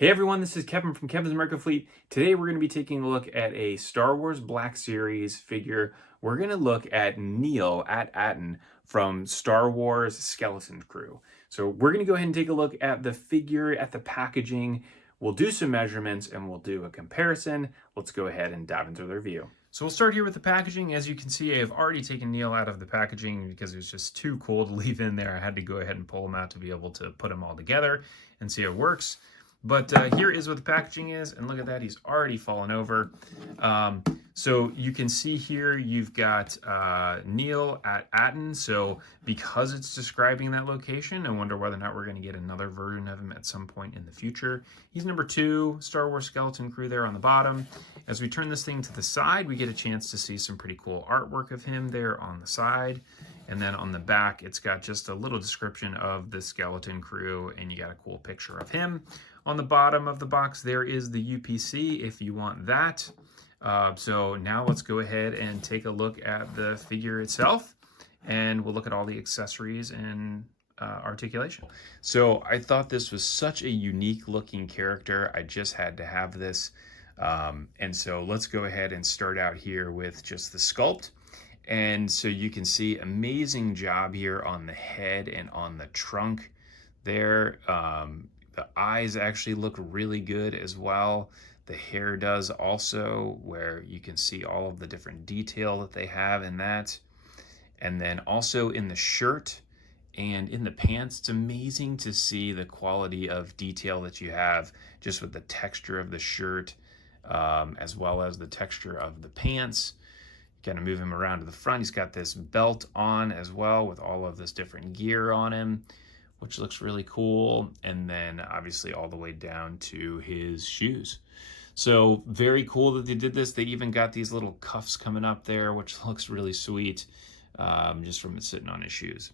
Hey everyone, this is Kevin from Kevin's America Fleet. Today we're going to be taking a look at a Star Wars Black Series figure. We're going to look at Neel at Attin from Star Wars Skeleton Crew. So we're going to go ahead and take a look at the figure, at the packaging. We'll do some measurements and we'll do a comparison. Let's go ahead and dive into the review. So we'll start here with the packaging. As you can see, I've already taken Neel out of the packaging because it was just too cool to leave in there. I had to go ahead and pull him out to be able to put them all together and see how it works. But here is what the packaging is, and look at that, he's already fallen over. So you can see here you've got Neel at Attin, so because it's describing that location, I wonder whether or not we're going to get another version of him at some point in the future. He's number 2, Star Wars Skeleton Crew there on the bottom. As we turn this thing to the side, we get a chance to see some pretty cool artwork of him there on the side. And then on the back, it's got just a little description of the Skeleton Crew, and you got a cool picture of him. On the bottom of the box, there is the UPC if you want that. So now let's go ahead and take a look at the figure itself, and we'll look at all the accessories and articulation. So I thought this was such a unique looking character. I just had to have this. And so let's go ahead and start out here with just the sculpt. And so you can see amazing job here on the head and on the trunk there. The eyes actually look really good as well. The hair does also, where you can see all of the different detail that they have in that. And then also in the shirt and in the pants, it's amazing to see the quality of detail that you have just with the texture of the shirt, as well as the texture of the pants. Kind of move him around to the front. He's got this belt on as well with all of this different gear on him, which looks really cool. And then obviously all the way down to his shoes. So very cool that they did this. They even got these little cuffs coming up there, which looks really sweet, just from it sitting on his shoes.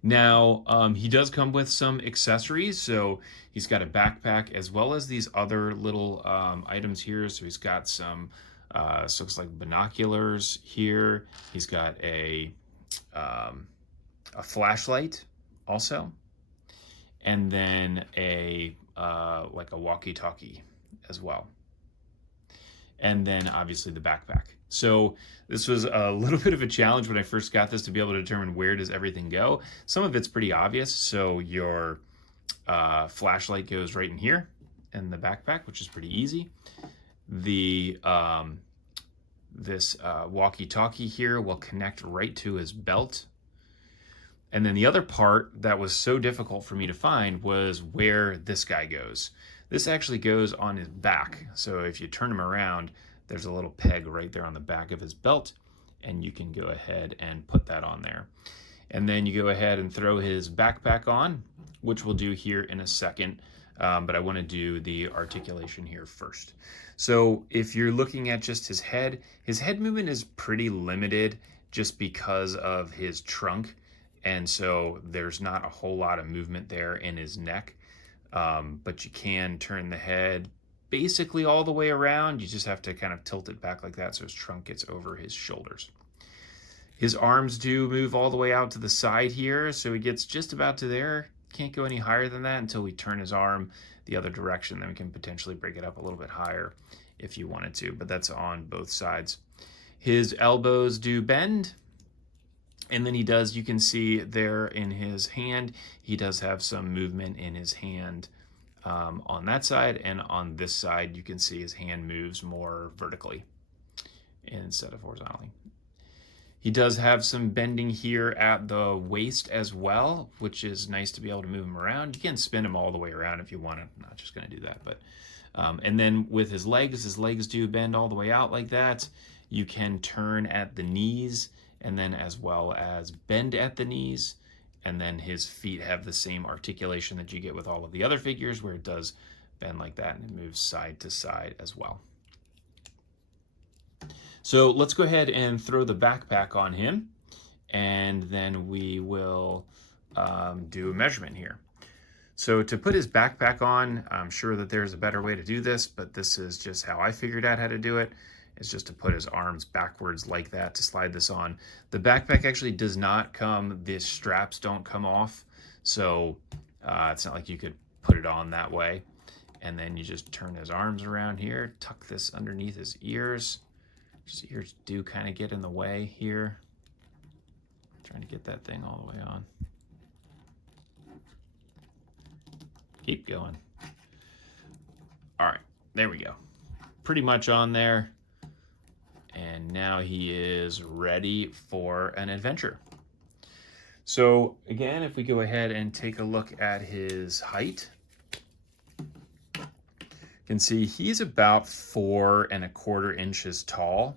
Now, he does come with some accessories. So he's got a backpack as well as these other little items here. So he's got some so looks like binoculars here. He's got a flashlight also, and then a like a walkie-talkie as well, and then obviously the backpack. So this was a little bit of a challenge when I first got this to be able to determine where does everything go. Some of it's pretty obvious. So your flashlight goes right in here in the backpack, which is pretty easy. The this walkie-talkie here will connect right to his belt. And then the other part that was so difficult for me to find was where this guy goes. This actually goes on his back. So if you turn him around, there's a little peg right there on the back of his belt, and you can go ahead and put that on there. And then you go ahead and throw his backpack on, which we'll do here in a second. But I want to do the articulation here first. So if you're looking at just his head movement is pretty limited just because of his trunk. And so there's not a whole lot of movement there in his neck. But you can turn the head basically all the way around. You just have to kind of tilt it back like that so his trunk gets over his shoulders. His arms do move all the way out to the side here, so he gets just about to there. Can't go any higher than that until we turn his arm the other direction. Then we can potentially break it up a little bit higher if you wanted to, but that's on both sides. His elbows do bend, and then he does, you can see there in his hand, he does have some movement in his hand on that side, and on this side you can see his hand moves more vertically instead of horizontally. He does have some bending here at the waist as well, which is nice to be able to move him around. You can spin him all the way around if you want to. I'm not just going to do that, but and then with his legs do bend all the way out like that. You can turn at the knees and then as well as bend at the knees. And then his feet have the same articulation that you get with all of the other figures, where it does bend like that and it moves side to side as well. So let's go ahead and throw the backpack on him, and then we will do a measurement here. So to put his backpack on, I'm sure that there's a better way to do this, but this is just how I figured out how to do it. It's just to put his arms backwards like that to slide this on. The backpack actually does not come, the straps don't come off, so it's not like you could put it on that way. And then you just turn his arms around here, tuck this underneath his ears. His ears do kind of get in the way here. Trying to get that thing all the way on. Keep going. All right, there we go. Pretty much on there. And now he is ready for an adventure. So again, if we go ahead and take a look at his height, you can see he's about 4¼ inches tall.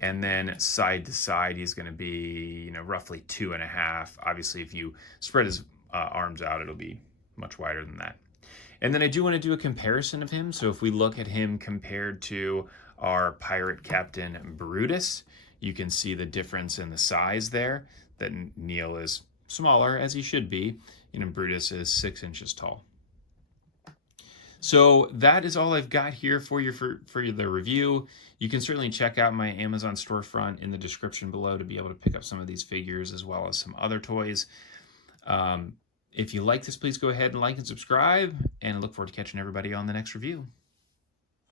And then side to side, he's going to be, roughly 2½. Obviously, if you spread his arms out, it'll be much wider than that. And then I do want to do a comparison of him. So if we look at him compared to our pirate captain Brutus, you can see the difference in the size there, that Neel is smaller, as he should be. Brutus is 6 inches tall. So that is all I've got here for you for the review. You can certainly check out my Amazon storefront in the description below to be able to pick up some of these figures as well as some other toys. If you like this, please go ahead and like and subscribe, and I look forward to catching everybody on the next review.